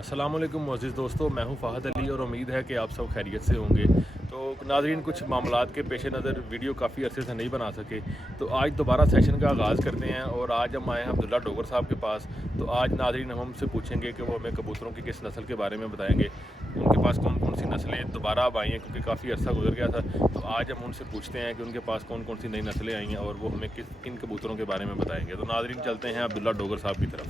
अस्सलाम वालेकुम मोअज़्ज़िज़ दोस्तों, मैं हूं फ़ाहद अली और उम्मीद है कि आप सब खैरियत से होंगे। तो नाज़रीन, कुछ मामलात के पेश नज़र वीडियो काफ़ी अरसे से नहीं बना सके, तो आज दोबारा सेशन का आगाज़ करते हैं और आज हम आए हैं अब्दुल्ला डोगर साहब के पास। तो आज नाज़रीन हम उनसे पूछेंगे कि वो हमें कबूतरों की किस नस्ल के बारे में बताएँगे, उनके पास कौन कौन सी नस्लें दोबारा अब आई हैं, क्योंकि काफ़ी अर्सा गुजर गया था। तो आज हम उनसे पूछते हैं कि उनके पास कौन कौन सी नई नस्लें आई हैं और वो हमें किन कबूतरों के बारे में बताएँगे। तो नाज़रीन, चलते हैं अब्दुल्ला डोगर साहब की तरफ।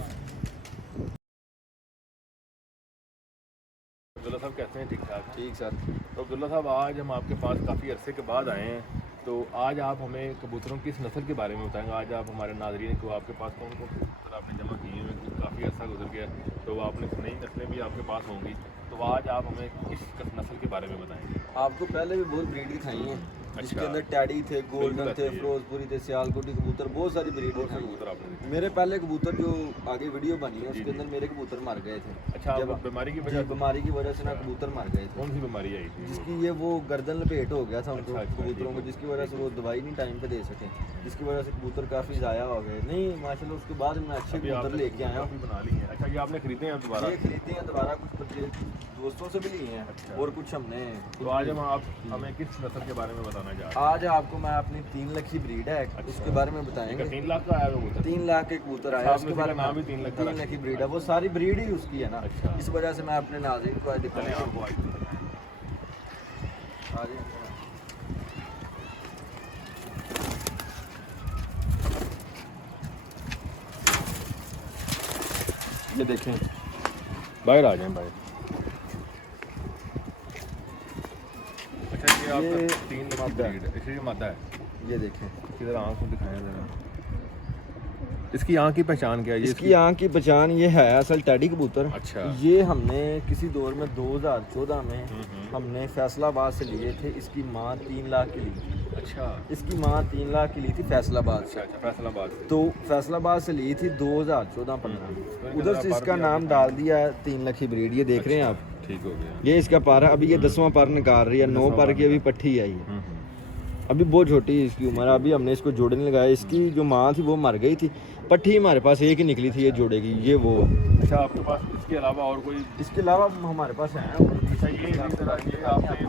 अब्दुल्ला साहब कैसे हैं? ठीक ठाक? ठीक सर। तो अब्दुल्ला साहब, आज हम आपके पास काफ़ी अरसे के बाद आए हैं, तो आज आप हमें कबूतरों की इस नस्ल के बारे में बताएंगे। आज आप हमारे नाज़रीन को आपके पास कौन कौन से कबूतर आपने जमा किए हैं, क्योंकि काफ़ी अर्सा गुजर गया, तो आपने नई नस्लें भी आपके पास होंगी, तो आज आप हमें किस नस्ल के बारे में बताएंगे। आपको पहले भी बहुत ब्रीड दिखाई है, जिसके अच्छा। अंदर टैडी थे, गोल्डन थे, है। फिरोजपुरी थे, सियालकोटी कबूतर, बहुत सारी ब्रीड बहुत से दिखाई कबूतर आपने देखे। है। मेरे पहले कबूतर जो आगे वीडियो बनी है उसके अंदर मेरे कबूतर मर गए थे। अच्छा, जब बीमारी की जी, वजह से? बीमारी की वजह से ना कबूतर मर गए थे, कौन सी बीमारी आई थी? जिसकी ये वो गर्दन लपेट हो गया था उनको, अच्छा, कबूतरों को, ठीक है। जिसकी वजह से वो दवाई नहीं टाइम पे दे सके, जिसकी वजह से कबूतर काफ़ी ज़ाया हो गए। नहीं माशाल्लाह, उसके बाद मैं अच्छे अभी कबूतर आपने लेके आया हूँ। काफ़ी बना ली है। अच्छा, ये आपने खरीदे हैं दोबारा? ये खरीदे हैं दोबारा, कुछ बच्चे दोस्तों से भी लिए हैं। अच्छा। और कुछ हमने। तो आज हम आप हमें किस नस्ल के बारे में बताना चाह रहे हैं? आज आपको मैं अपनी 3 लाख की ब्रीड है, उसके बारे में बताएंगे। 3 लाख का आया कबूतर? 3 लाख के कबूतर आया, अच्छा, उसके आपने बारे में नाम भी 3 लाख का 3 लाख की ब्रीड है, वो सारी ब्रीड ही उसकी है ना। अच्छा। इस वजह से मैं अपने नाज़रीन को आज चलें दिखाने आपको आज आ जाइए। ये देखें, बाहर आ जाएं बाहर। अच्छा, ये आपका ये 3 लाख की मादा है। ब्रीड है, इसलिए मादा है। ये देखें, किधर आँख को दिखाएं ज़रा। इसकी आँख की पहचान क्या है? ये इसकी आँख की पहचान ये है असल टैडी कबूतर। अच्छा। ये हमने किसी दौर में 2014 में हमने फैसलाबाद से लिए थे। इसकी माँ 3 लाख की ली थी। अच्छा इसकी माँ 3 लाख की ली थी फैसलाबाद से। अच्छा, फैसलाबाद से। तो फैसलाबाद से ली थी 2014-15 तो में। उधर से इसका नाम डाल दिया है 3 लाख की ब्रीड। ये देख रहे हैं आप, ठीक हो गया। ये इसका पार है। अभी ये 10वां पार निकाल रही है, 9 पार की अभी पट्टी आई है। अभी बहुत छोटी है इसकी उम्र। अभी हमने इसको जोड़ने लगाया। इसकी जो माँ थी वो मर गई थी, पट्टी हमारे पास एक ही निकली थी ये जोड़े की। ये वो अच्छा, आपके पास इसके अलावा और कोई? इसके अलावा हमारे पास है। अच्छा, ये आपने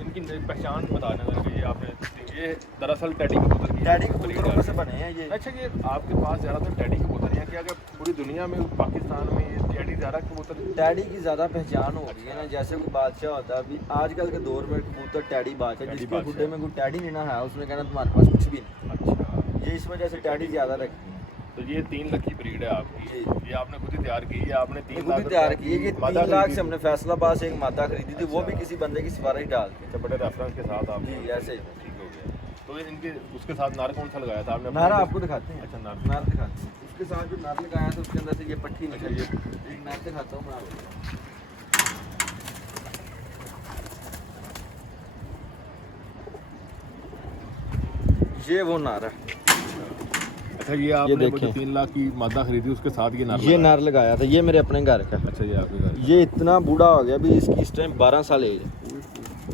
इनकी पहचान बताने लगे। ये आपने ये दरअसल टैडी कबूतर की टैडी breed कबूतरों है। में से बने हैं ये। अच्छा, ये आपके पास ज़्यादातर टैडी कबूतर हैं क्या? अगर पूरी दुनिया में, पाकिस्तान में ये टैडी ज़्यादा कबूतर? टैडी की ज़्यादा पहचान हो रही है ना, जैसे कोई बादशाह होता है। अभी आजकल के दौर में कबूतर टैडी बादशाह, टैडी जिसके बादशाह। गुड्डे में कोई टैडी नहीं ना है, उसने कहना तुम्हारे पास कुछ भी नहीं। अच्छा, ये इस वजह से टैडी ज़्यादा रखती है। तो ये 3 लाख की ब्रीड है आपकी। जी। ये आपने खुद ही तैयार की है? आपने ये 3 खुद लाख ही तैयार की है। ये 3 लाख से से हमने फैसलाबाद से एक मादा खरीदी थी, वो भी किसी बंदे की सिफारिश डाल के। बड़े रेफरेंस के साथ आप? जी, ऐसे। ठीक हो गया। तो ये इनके उसके साथ नार कौन सा लगाया था आपने? नारा आपको दिखाते हैं। अच्छा, नार। नार दिखाते हैं। उसके साथ जो नार लगाया था उसके अंदर से ये पट्टी निकली है। एक नार दिखाता हूँ मैं आपको। ये वो नार है। अच्छा, ये आपने वो जो देखें। 3 लाख की मादा खरीदी उसके साथ ये नार ये लगाया? नार लगाया था, ये मेरे अपने घर का। अच्छा, ये आपके घर? ये इतना बूढ़ा हो गया, अभी इसकी इस टाइम 12 साल एज है।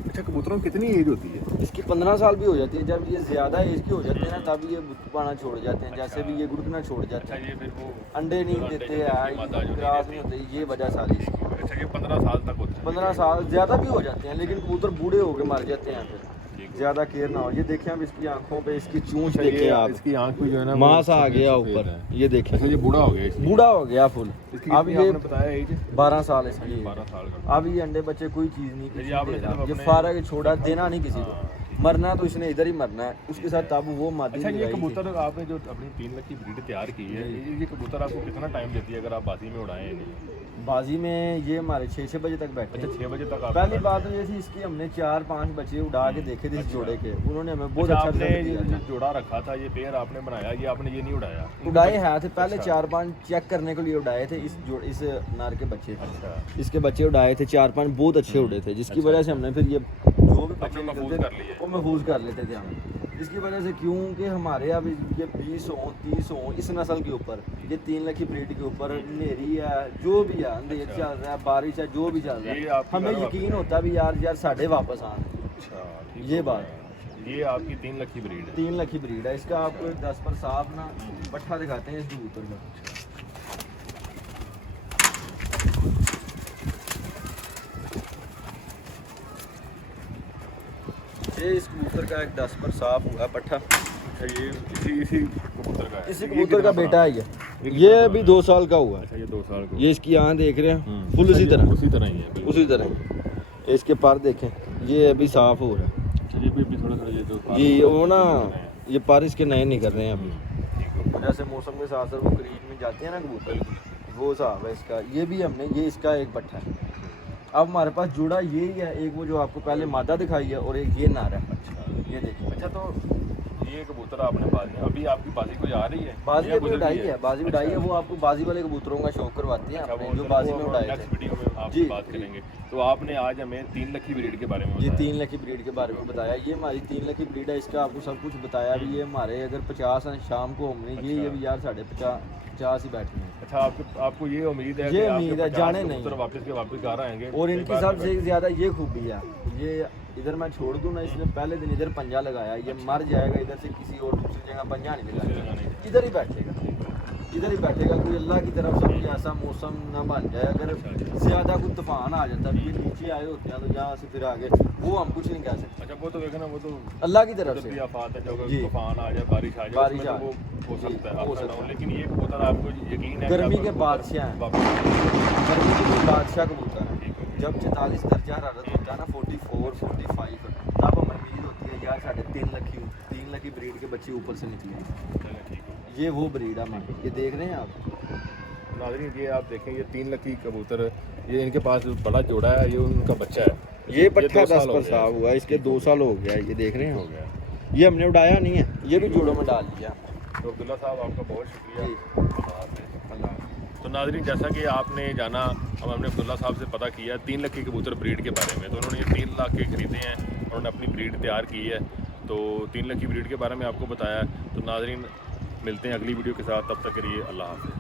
अच्छा, कबूतरों की कितनी एज होती है? इसकी 15 साल भी हो जाती है। जब ये ज़्यादा एज की हो जाती है ना, तब ये पाना छोड़ जाते हैं। जैसे भी ये गुड़कना छोड़ जाते अच्छा, हैं, ये फिर वो अंडे नहीं अंडे देते जो हैं, मादा जो ग्रास नहीं नहीं होते। ये वजह सारी इसकी। अच्छा, ये 15 साल तक होता है? 15 साल ज़्यादा भी हो जाते हैं, लेकिन कबूतर बूढ़े होकर मर जाते हैं फिर, ठीक है। ज़्यादा केयर ना हो। ये देखें अब इसकी आंखों पे इसकी चूंच अच्छा, देखें ये आप, इसकी आंख पे जो है ना मांस वो आ गया सफेद ऊपर। है। ये देखें, अच्छा, ये बूढ़ा हो गया इसलिए? बूढ़ा हो गया फुल। इसकी अब कितनी ये आपने बताया एज? 12 साल इसकी। 12 साल का। अब ये अंडे बच्चे कोई चीज़ नहीं किसी ये आपने दे रहा। सिर्फ ये अपने- फारग छोड़ा, देना नहीं किसी को। हाँ, मरना तो इसने इधर ही मरना है। उसके साथ तब वो मादी अच्छा, ये लगाई थी। कबूतर आपने जो अपनी 3 लाख की ब्रीड तैयार की है, ये कबूतर आपको कितना टाइम देती है अगर आप बाजी में उड़ाएं इन्हें? बाजी में ये हमारे 6 बजे तक बैठे अच्छा, हैं। 6 बजे तक आप? पहली बात तो ये थी, इसकी हमने 4-5 बच्चे उड़ा के देखे थे इस जोड़े के। उन्होंने हमें बहुत अच्छा आपने रिजल्ट दिया जो था। जोड़ा रखा था, ये पेयर आपने बनाया, ये आपने ये नहीं उड़ाया? उड़ाए हैं थे पहले अच्छा। 4-5 चेक करने के लिए उड़ाए थे। इस नार के बच्चे थे। अच्छा, इसके बच्चे उड़ाए थे 4-5, बहुत अच्छे उड़े थे, जिसकी अच्छा। वजह से हमने फिर ये जो भी बच्चे अपने महफूज निकलते कर लिए। वो महफूज कर लेते थे हम। इसकी वजह से क्योंकि हमारे अब ये 20 हो 30 हो इस नस्ल के ऊपर, ये 3 लाख की ब्रीड के ऊपर नेरी है, जो भी है, अंधेर अच्छा। चल रहा है, बारिश है, जो भी चल ये रहा है, आपकी हमें बात यकीन होता भी यार साढ़े वापस आए। अच्छा, ठीक ये हो बात गया। ये आपकी 3 लाख की ब्रीड है? 3 लाख की ब्रीड है। इसका आपको 10 पर साफ ना पट्ठा दिखाते हैं इस कबूतर का। ये इस कबूतर का एक 10 पर साफ हुआ पट्ठा। अच्छा, ये इसी कबूतर का है? इसी ये कबूतर का कितना बेटा है ये ये अभी 2 साल का हुआ है। अच्छा, ये 2 साल का। ये इसकी आँख देख रहे हैं, फुल अच्छा, उसी ये तरह उसी तरह ही है, बिल्कुल। उसी तरह। इसके पर देखें, ये अभी साफ हो रहा है। अच्छा, ये भी थोड़ा ये तो जी वो ना ये पर इसके नए निकल रहे हैं अभी, जैसे मौसम के साथ साथ वो करीब में जाते हैं ना कबूतर, वो साहब है इसका। ये भी हमने ये इसका एक पट्टा है। अब हमारे पास जुड़ा यही है, एक वो जो आपको पहले मादा दिखाई है और एक ये नार है। अच्छा, ये देखिए, अच्छा, तो ये कबूतर आपने बाजी, अभी आपकी बाजी कोई आ रही है? बाजी या अभी गुजर उड़ाई गई है, बाजी उड़ाई है। वो आपको बाजी वाले कबूतरों का शौक करवाती है अच्छा, आपने, वो जो बाजी में उड़ाए नेक्स्ट थे। वीडियो में आपसे जी, बात जी। करेंगे। तो आपने आज हमें 3 लकी ब्रीड के बारे में ये बताया। 3 लकी ब्रीड के बारे में बताया। ये हमारी 3 लकी ब्रीड है, इसका आपको सब कुछ बताया भी। ये हमारे अगर 50 हैं शाम को हमने ये भी यार 50 ही बैठे हैं। अच्छा, आपको ये उम्मीद है ये कि आपके उम्मीद है, 50 जाने कबूतर नहीं। वापस घर आएंगे। और एक इनकी बार सबसे में। ज़्यादा ये खूबी है, ये इधर मैं छोड़ दूँ ना, इसने पहले दिन इधर पंजा लगाया, ये मर जाएगा इधर से किसी और दूसरी जगह पंजा नहीं दूसरी जगह लगाएगा, नहीं। इधर ही बैठेगा, इधर ही बैठेगा। कोई अल्लाह की तरफ से कोई ऐसा मौसम ना बन जाए, अगर ज़्यादा कोई तूफान आ जाता है, ये नीचे आए होते हैं तो यहाँ से फिर आगे वो हम कुछ नहीं कह सकते। अच्छा, वो तो देखना, वो तो अल्लाह की तरफ कुदरती से आफात है, जो जी। तूफान आ जाए, बारिश आ जाए, बारिश उसमें आ तो वो हो जी, सकता है, हो आपका सकता ना हो। है। लेकिन ये कबूतर आपको यकीन है कि गर्मी आपका के कबूतर बादशाह हैं। वापस गर्मी के भी बादशाह कबूतर है। ठीक है। जब 44 दर्जा हरारत होता है ना, 44 45, तब हमें उम्मीद होती है यार साढ़े 3 लकी ब्रीड के बच्चे ऊपर से निकले। चलें, ठीक है। ये वो ब्रीड है हमारी, ये देख रहे हैं आप। नाज़रीन, ये आप देखें, ये 3 लकी कबूतर, ये इनके पास बड़ा जोड़ा है, ये उनका बच्चा है। ये पट्ठा 2 10 साल हो पर गया साफ हुआ है, इसके 2 साल हो गया है। ये देख रहे हैं हो आप? गया। ये हमने उड़ाया नहीं है, ये भी जोड़ों में डाल दिया। तो अब्दुल्ला साहब, आपका बहुत शुक्रिया। जी। अल्लाह हाफ़िज़। तो नाज़रीन, जैसा कि आपने जाना, अब हमने अब्दुल्ला साहब से पता किया 3 लकी कबूतर ब्रीड के बारे में। तो उन्होंने ये 3 लाख के ख़रीदे हैं, उन्होंने अपनी ब्रीड तैयार की है। तो 3 लकी ब्रीड के बारे में आपको बताया। तो नाज़रीन, मिलते हैं अगली वीडियो के साथ, तब तक के लिए अल्लाह हाफ़िज़।